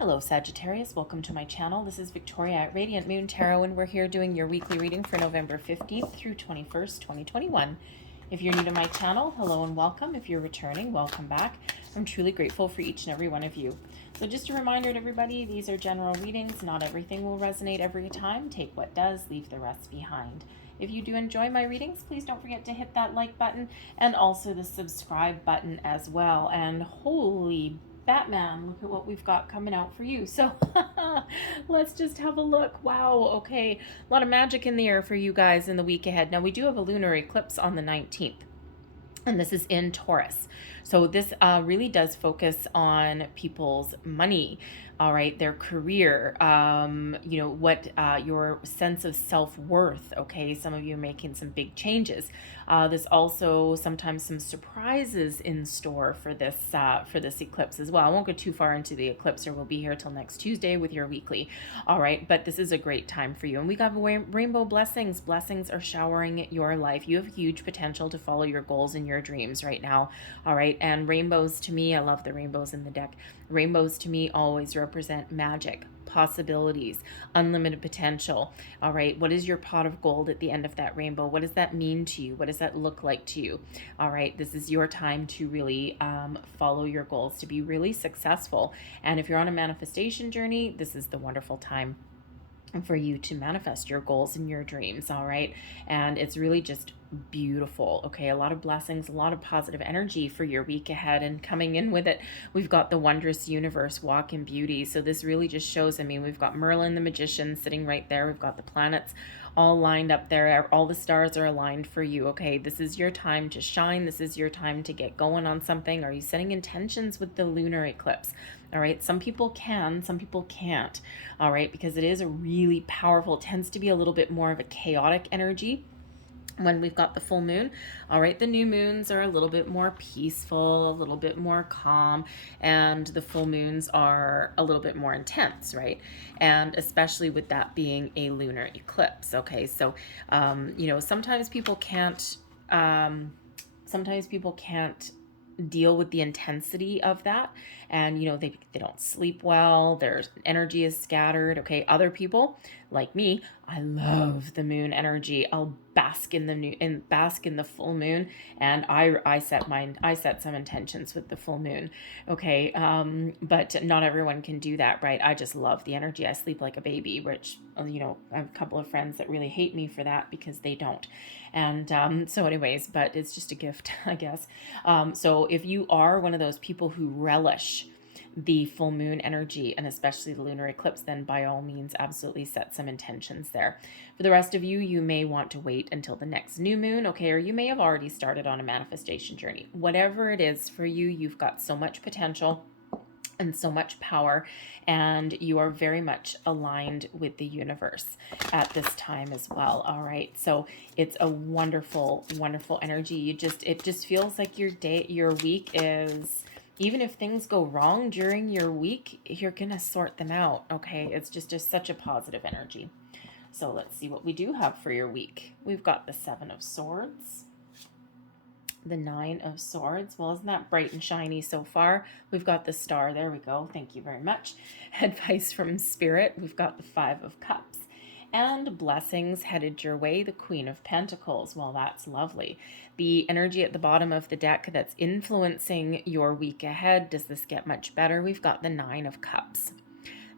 Hello Sagittarius, welcome to my channel. This is Victoria at Radiant Moon Tarot, and we're here doing your weekly reading for November 15th through 21st, 2021. If you're new to my channel, hello and welcome. If you're returning, welcome back. I'm truly grateful for each and every one of you. So just a reminder to everybody, these are general readings. Not everything will resonate every time. Take what does, leave the rest behind. If you do enjoy my readings, please don't forget to hit that like button and also the subscribe button as well. And holy Batman, look at what we've got coming out for you. So let's just have a look. Wow, okay, a lot of magic in the air for you guys in the week ahead. Now we do have a lunar eclipse on the 19th, and this is in Taurus. So this really does focus on people's money, all right, their career, you know, what your sense of self-worth, okay? Some of you are making some big changes. There's also sometimes some surprises in store for this eclipse as well. I won't go too far into the eclipse, or we'll be here till next Tuesday with your weekly, all right? But this is a great time for you. And we got rainbow blessings. Blessings are showering your life. You have huge potential to follow your goals and your dreams right now, all right? And rainbows to me, I love the rainbows in the deck. Rainbows to me always represent magic, possibilities, unlimited potential. All right, what is your pot of gold at the end of that rainbow? What does that mean to you? What does that look like to you? All right, this is your time to really follow your goals, to be really successful. And if you're on a manifestation journey, this is the wonderful time for you to manifest your goals and your dreams, all right? And it's really just beautiful, okay? A lot of blessings, a lot of positive energy for your week ahead. And coming in with it, we've got the wondrous universe walk in beauty. So this really just shows, I mean, we've got Merlin the magician sitting right there. We've got the planets all lined up there. All the stars are aligned for you, okay? This is your time to shine. This is your time to get going on something. Are you setting intentions with the lunar eclipse? All right, some people can, some people can't, all right, because it is a really powerful, tends to be a little bit more of a chaotic energy when we've got the full moon. All right, the new moons are a little bit more peaceful, a little bit more calm, and the full moons are a little bit more intense, right? And especially with that being a lunar eclipse, okay? So, you know, sometimes people can't deal with the intensity of that, and you know, they don't sleep well, their energy is scattered, okay? Other people like me, I love the moon energy. I'll bask in the full moon, and I set some intentions with the full moon, okay? But not everyone can do that, right? I just love the energy. I sleep like a baby, which, you know, I have a couple of friends that really hate me for that because they don't. And so anyways, but it's just a gift, I guess. So if you are one of those people who relish the full moon energy, and especially the lunar eclipse, then by all means absolutely set some intentions there. For the rest of you, you may want to wait until the next new moon, okay? Or you may have already started on a manifestation journey. Whatever it is for you, you've got so much potential and so much power, and you are very much aligned with the universe at this time as well, all right? So it's a wonderful, wonderful energy. It just feels like your week is, even if things go wrong during your week, you're gonna sort them out, okay? It's just such a positive energy. So let's see what we do have for your week. We've got the 7 of Swords, the 9 of Swords. Well, isn't that bright and shiny so far? We've got the star. There we go. Thank you very much. Advice from Spirit. We've got the 5 of Cups. And blessings headed your way, the Queen of Pentacles. Well, that's lovely. The energy at the bottom of the deck that's influencing your week ahead. Does this get much better? We've got the 9 of Cups.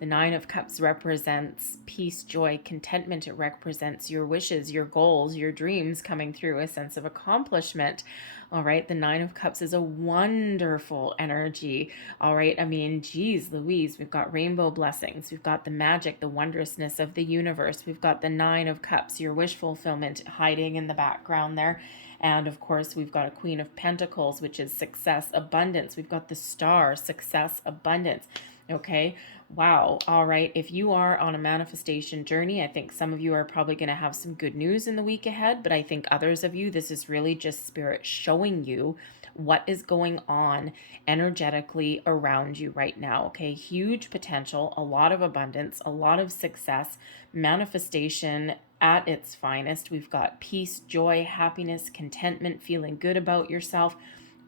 The 9 of Cups represents peace, joy, contentment. It represents your wishes, your goals, your dreams coming through, a sense of accomplishment. All right, the 9 of Cups is a wonderful energy. All right, I mean, geez Louise, we've got rainbow blessings. We've got the magic, the wondrousness of the universe. We've got the 9 of Cups, your wish fulfillment hiding in the background there. And of course, we've got a Queen of Pentacles, which is success, abundance. We've got the star, success, abundance. Okay, wow. All right, if you are on a manifestation journey, I think some of you are probably going to have some good news in the week ahead, but I think others of you, this is really just Spirit showing you what is going on energetically around you right now, okay? Huge potential, a lot of abundance, a lot of success, manifestation at its finest. We've got peace, joy, happiness, contentment, feeling good about yourself.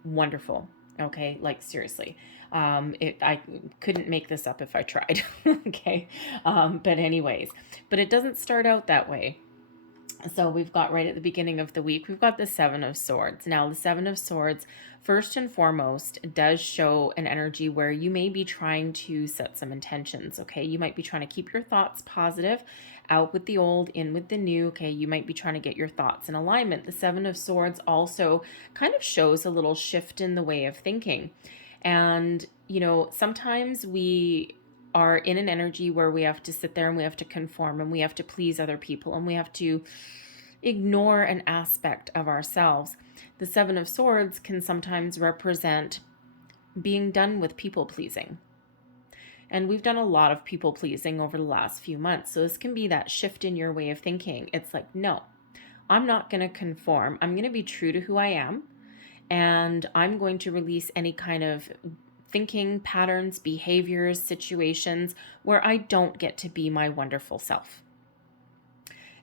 Wonderful, okay? Like seriously. I couldn't make this up if I tried. Okay. But anyways, but it doesn't start out that way. So we've got right at the beginning of the week, we've got the Seven of Swords. Now, the Seven of Swords, first and foremost, does show an energy where you may be trying to set some intentions, okay? You might be trying to keep your thoughts positive, out with the old, in with the new, okay? You might be trying to get your thoughts in alignment. The Seven of Swords also kind of shows a little shift in the way of thinking. And, sometimes we are in an energy where we have to sit there and we have to conform and we have to please other people and we have to ignore an aspect of ourselves. The Seven of Swords can sometimes represent being done with people pleasing. And we've done a lot of people pleasing over the last few months. So this can be that shift in your way of thinking. It's like, no, I'm not going to conform. I'm going to be true to who I am. And I'm going to release any kind of thinking patterns, behaviors, situations where I don't get to be my wonderful self.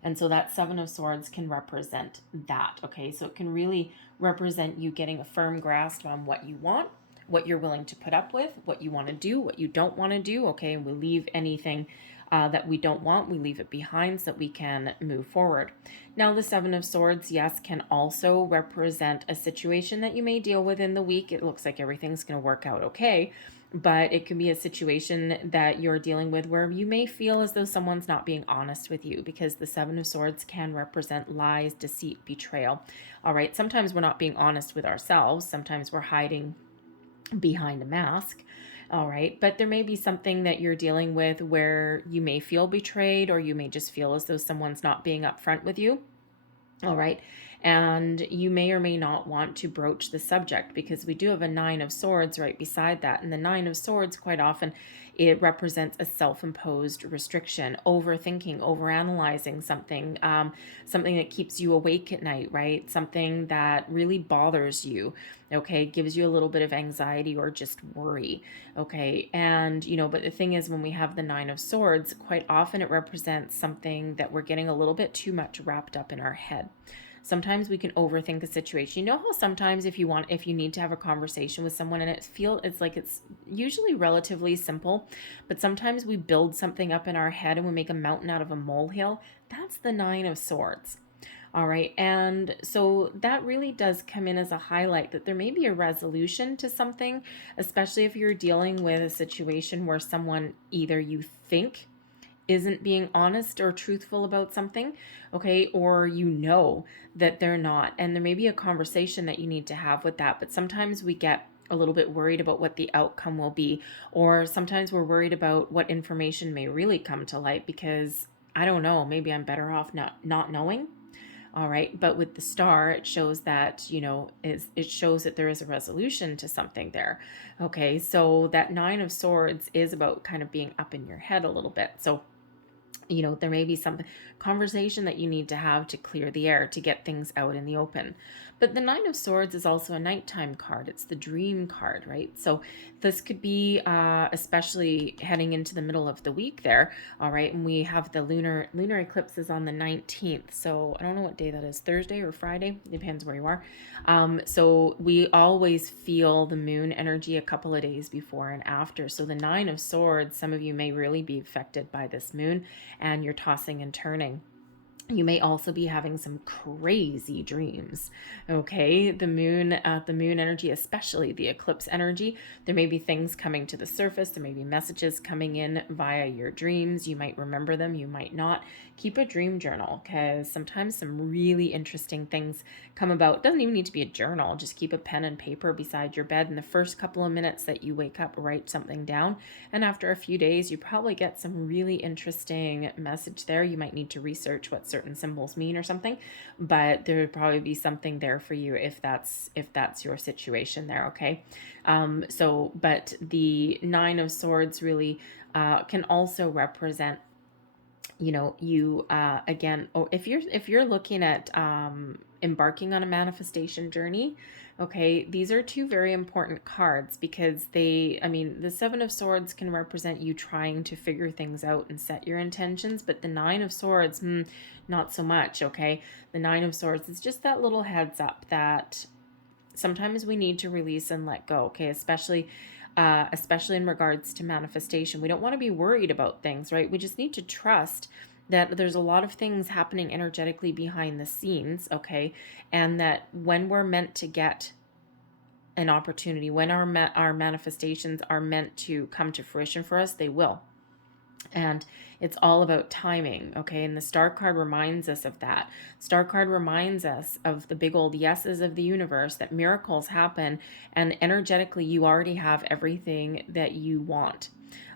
And so that Seven of Swords can represent that, okay? So it can really represent you getting a firm grasp on what you want, what you're willing to put up with, what you want to do, what you don't want to do, okay? And we leave anything that we don't want, we leave it behind so that we can move forward. Now, the Seven of Swords, yes, can also represent a situation that you may deal with in the week. It looks like everything's going to work out okay, but it can be a situation that you're dealing with where you may feel as though someone's not being honest with you, because the Seven of Swords can represent lies, deceit, betrayal. All right, sometimes we're not being honest with ourselves. Sometimes we're hiding behind a mask. All right. But there may be something that you're dealing with where you may feel betrayed, or you may just feel as though someone's not being upfront with you. All right. And you may or may not want to broach the subject, because we do have a Nine of Swords right beside that. And the Nine of Swords, quite often, it represents a self-imposed restriction, overthinking, overanalyzing something, something that keeps you awake at night, right? Something that really bothers you, okay? Gives you a little bit of anxiety or just worry, okay? And, but the thing is, when we have the Nine of Swords, quite often it represents something that we're getting a little bit too much wrapped up in our head. Sometimes we can overthink a situation. You know how sometimes if you need to have a conversation with someone and it's like it's usually relatively simple, but sometimes we build something up in our head and we make a mountain out of a molehill. That's the Nine of Swords. All right. And so that really does come in as a highlight that there may be a resolution to something, especially if you're dealing with a situation where someone either you think isn't being honest or truthful about something, okay, or that they're not, and there may be a conversation that you need to have with that. But sometimes we get a little bit worried about what the outcome will be, or sometimes we're worried about what information may really come to light, because I don't know, maybe I'm better off not knowing. All right. But with the star, it shows that, it shows that there is a resolution to something there. Okay. So that Nine of Swords is about kind of being up in your head a little bit. So there may be some conversation that you need to have to clear the air, to get things out in the open. But the Nine of Swords is also a nighttime card. It's the dream card, right? So this could be especially heading into the middle of the week there, all right? And we have the lunar eclipse is on the 19th. So I don't know what day that is, Thursday or Friday, depends where you are. So we always feel the moon energy a couple of days before and after. So the Nine of Swords, some of you may really be affected by this moon, and you're tossing and turning. You may also be having some crazy dreams, okay? The moon energy, especially the eclipse energy, there may be things coming to the surface. There may be messages coming in via your dreams. You might remember them, you might not. Keep a dream journal, because sometimes some really interesting things come about. It doesn't even need to be a journal. Just keep a pen and paper beside your bed. In the first couple of minutes that you wake up, write something down. And after a few days, you probably get some really interesting message there. You might need to research what certain symbols mean or something, but there would probably be something there for you if that's your situation there, okay? But the Nine of Swords really can also represent, you again, or if you're looking at embarking on a manifestation journey, okay, these are two very important cards, because the Seven of Swords can represent you trying to figure things out and set your intentions, but the Nine of Swords, not so much, okay? The Nine of Swords is just that little heads up that sometimes we need to release and let go, okay? Especially especially in regards to manifestation. We don't want to be worried about things, right? We just need to trust that there's a lot of things happening energetically behind the scenes, okay? And that when we're meant to get an opportunity, when our manifestations are meant to come to fruition for us, they will. And it's all about timing, okay? And the star card reminds us of that. Star card reminds us of the big old yeses of the universe, that miracles happen, and energetically you already have everything that you want.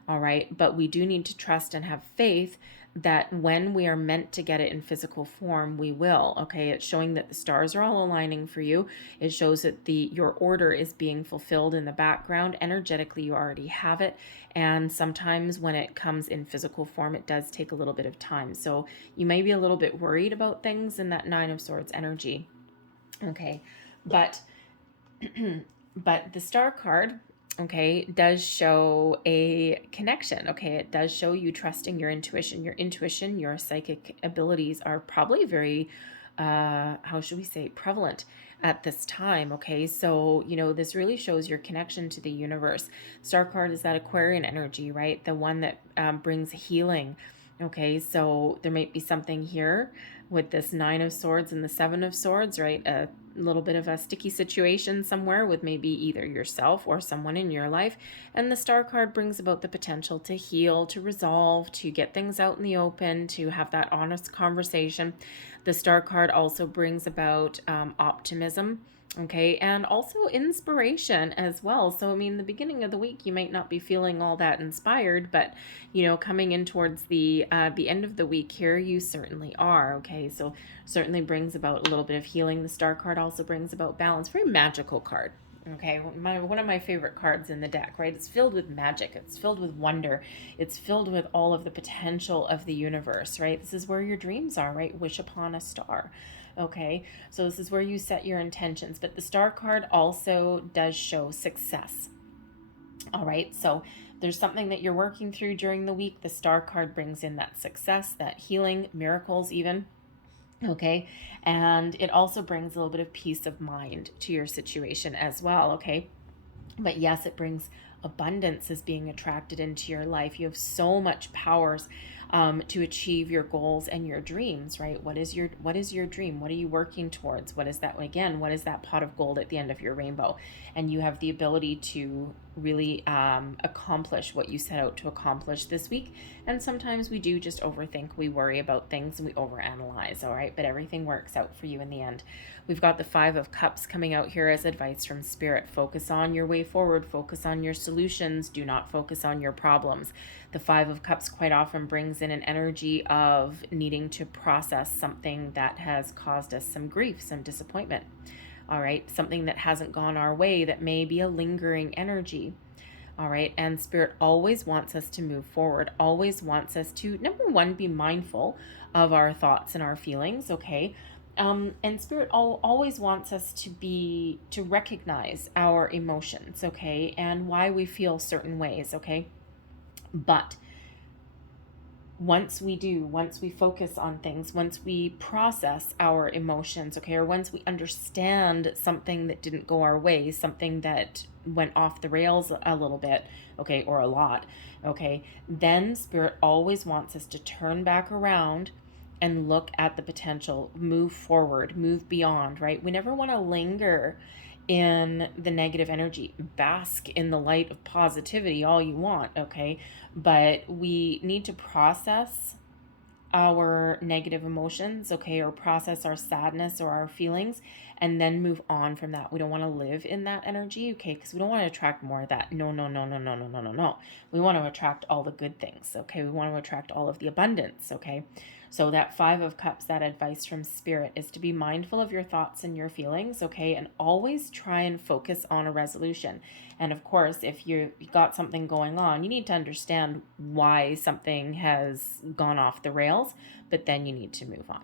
All right, but we do need to trust and have faith that when we are meant to get it in physical form, we will. Okay, it's showing that the stars are all aligning for you. It shows that your order is being fulfilled in the background. Energetically, you already have it. And sometimes when it comes in physical form, it does take a little bit of time. So you may be a little bit worried about things in that Nine of Swords energy. Okay, but but the star card, okay, does show a connection. Okay, it does show you trusting your intuition. Your psychic abilities are probably very, how should we say, prevalent at this time. Okay, so, this really shows your connection to the universe. Star card is that Aquarian energy, right? The one that brings healing. Okay, so there might be something here with this Nine of Swords and the Seven of Swords, right? A little bit of a sticky situation somewhere with maybe either yourself or someone in your life. And the Star card brings about the potential to heal, to resolve, to get things out in the open, to have that honest conversation. The Star card also brings about optimism. Okay, and also inspiration as well. So, I mean, the beginning of the week, you might not be feeling all that inspired, but, coming in towards the end of the week here, you certainly are. Okay, so certainly brings about a little bit of healing. The Star card also brings about balance. Very magical card. Okay, one of my favorite cards in the deck, right? It's filled with magic. It's filled with wonder. It's filled with all of the potential of the universe, right? This is where your dreams are, right? Wish upon a star. Okay, so this is where you set your intentions. But the Star card also does show success. All right, so there's something that you're working through during the week. The Star card brings in that success, that healing, miracles even. Okay, and it also brings a little bit of peace of mind to your situation as well. Okay, but yes, it brings abundance is being attracted into your life. You have so much powers to achieve your goals and your dreams, right? What is your dream? What are you working towards? What is that, again, what is that pot of gold at the end of your rainbow? And you have the ability to really accomplish what you set out to accomplish this week. And sometimes we do just overthink, we worry about things, and we overanalyze, all right? But everything works out for you in the end. We've got the Five of Cups coming out here as advice from Spirit. Focus on your way forward. Focus on your solutions. Do not focus on your problems. The Five of Cups quite often brings in an energy of needing to process something that has caused us some grief, some disappointment. All right, something that hasn't gone our way, that may be a lingering energy. All right, and Spirit always wants us to move forward, always wants us to, number one, be mindful of our thoughts and our feelings, okay? And Spirit always wants us to recognize our emotions, okay, and why we feel certain ways, okay? But once we focus on things, once we process our emotions, okay, or once we understand something that didn't go our way, something that went off the rails a little bit, okay, or a lot, okay, then Spirit always wants us to turn back around and look at the potential, move forward, move beyond, right? We never want to linger in the negative energy. Bask in the light of positivity all you want, okay? But we need to process our negative emotions, okay, or process our sadness or our feelings, and then move on from that. We don't want to live in that energy, okay, because we don't want to attract more of that. No, no, no, no, no, no, no, no, no. We want to attract all the good things, okay? We want to attract all of the abundance, okay? So that Five of Cups, that advice from Spirit is to be mindful of your thoughts and your feelings, okay? And always try and focus on a resolution. And of course, if you've got something going on, you need to understand why something has gone off the rails, but then you need to move on.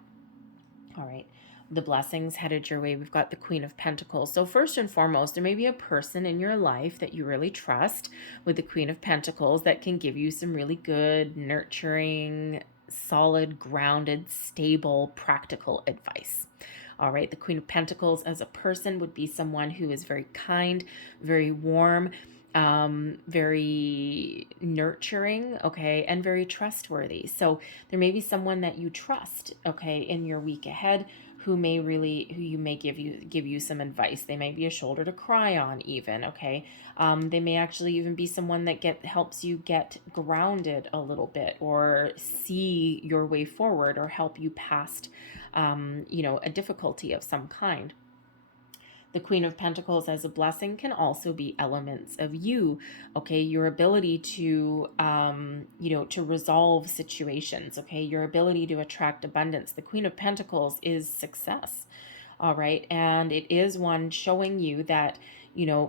All right. The blessings headed your way. We've got the Queen of Pentacles. So first and foremost, there may be a person in your life that you really trust with the Queen of Pentacles that can give you some really good, nurturing, solid, grounded, stable, practical advice. All right, the Queen of Pentacles as a person would be someone who is very kind, very warm, very nurturing, okay, and very trustworthy. So there may be someone that you trust, okay, in your week ahead who you may give you some advice. They may be a shoulder to cry on even, okay. They may actually even be someone that helps you get grounded a little bit, or see your way forward, or help you past a difficulty of some kind. The Queen of Pentacles as a blessing can also be elements of you, okay? Your ability to, to resolve situations, okay? Your ability to attract abundance. The Queen of Pentacles is success, all right? And it is one showing you that,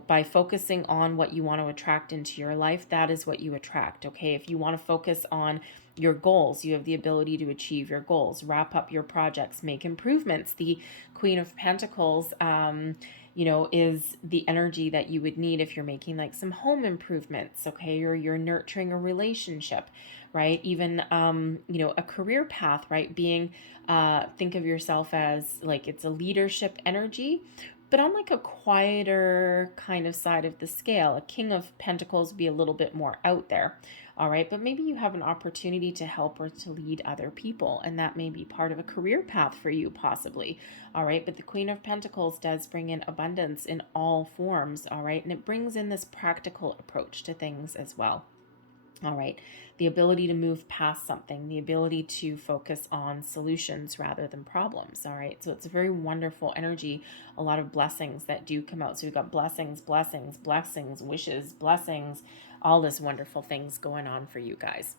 by focusing on what you want to attract into your life, that is what you attract, okay? If you want to focus on your goals, you have the ability to achieve your goals, wrap up your projects, make improvements. The Queen of Pentacles, is the energy that you would need if you're making like some home improvements, okay, or you're nurturing a relationship, right? Even, a career path, right? Think of yourself as like it's a leadership energy, but on like a quieter kind of side of the scale. A King of Pentacles would be a little bit more out there. All right, but maybe you have an opportunity to help or to lead other people, and that may be part of a career path for you, possibly. All right, but the Queen of Pentacles does bring in abundance in all forms. All right, and it brings in this practical approach to things as well. All right, the ability to move past something, the ability to focus on solutions rather than problems. All right, so it's a very wonderful energy, a lot of blessings that do come out. So we've got blessings, blessings, blessings, wishes, blessings, all this wonderful things going on for you guys.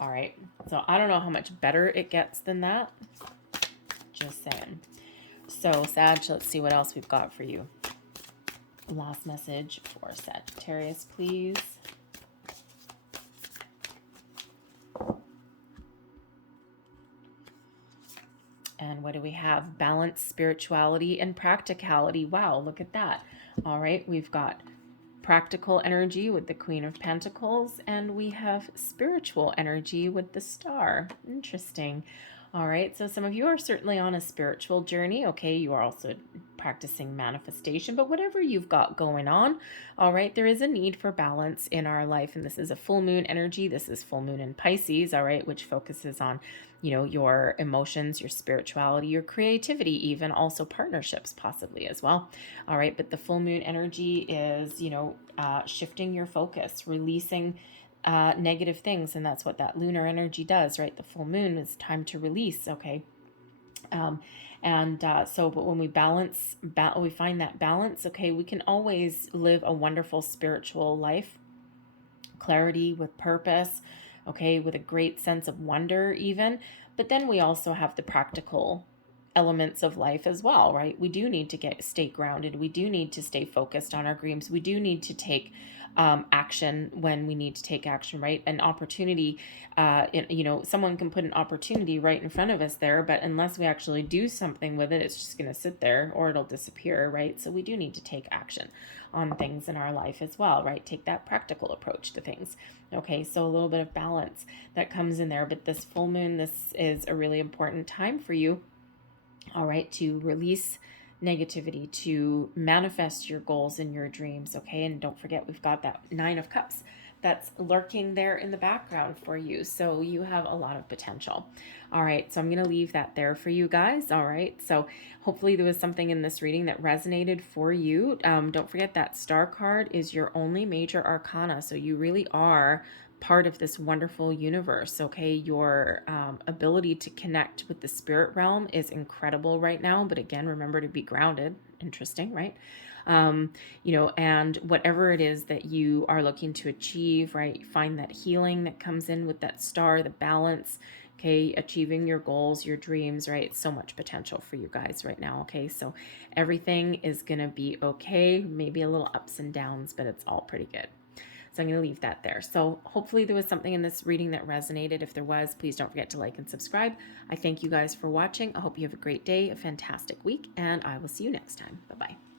All right, so I don't know how much better it gets than that. Just saying. So Sag, let's see what else we've got for you. Last message for Sagittarius, please. And what do we have? Balance, spirituality, and practicality. Wow, look at that. All right, we've got practical energy with the Queen of Pentacles, and we have spiritual energy with the Star. Interesting. All right, so some of you are certainly on a spiritual journey, okay? You are also practicing manifestation, but whatever you've got going on, all right, there is a need for balance in our life, and this is a full moon energy. This is full moon in Pisces, all right, which focuses on, your emotions, your spirituality, your creativity, even also partnerships possibly as well. All right, but the full moon energy is, shifting your focus, releasing negative things, and that's what that lunar energy does, right? The full moon is time to release, okay? But when we we find that balance, okay, we can always live a wonderful spiritual life, clarity with purpose, okay, with a great sense of wonder even. But then we also have the practical elements of life as well, right? We do need to stay grounded. We do need to stay focused on our dreams. We do need to take action when we need to take action, right? An opportunity, someone can put an opportunity right in front of us there, but unless we actually do something with it, it's just going to sit there or it'll disappear, right? So we do need to take action on things in our life as well, right? Take that practical approach to things. Okay, so a little bit of balance that comes in there, but this full moon, this is a really important time for you, all right, to release negativity, to manifest your goals and your dreams, okay? And don't forget, we've got that 9 of Cups that's lurking there in the background for you. So you have a lot of potential. All right, so I'm going to leave that there for you guys. All right, so hopefully there was something in this reading that resonated for you. Don't forget that Star card is your only major arcana. So you really are part of this wonderful universe, okay? Your ability to connect with the spirit realm is incredible right now, but again, remember to be grounded. Interesting, right? And whatever it is that you are looking to achieve, right? Find that healing that comes in with that star, the balance, okay? Achieving your goals, your dreams, right? So much potential for you guys right now, okay? So everything is gonna be okay. Maybe a little ups and downs, but it's all pretty good. So I'm going to leave that there. So hopefully there was something in this reading that resonated. If there was, please don't forget to like and subscribe. I thank you guys for watching. I hope you have a great day, a fantastic week, and I will see you next time. Bye-bye.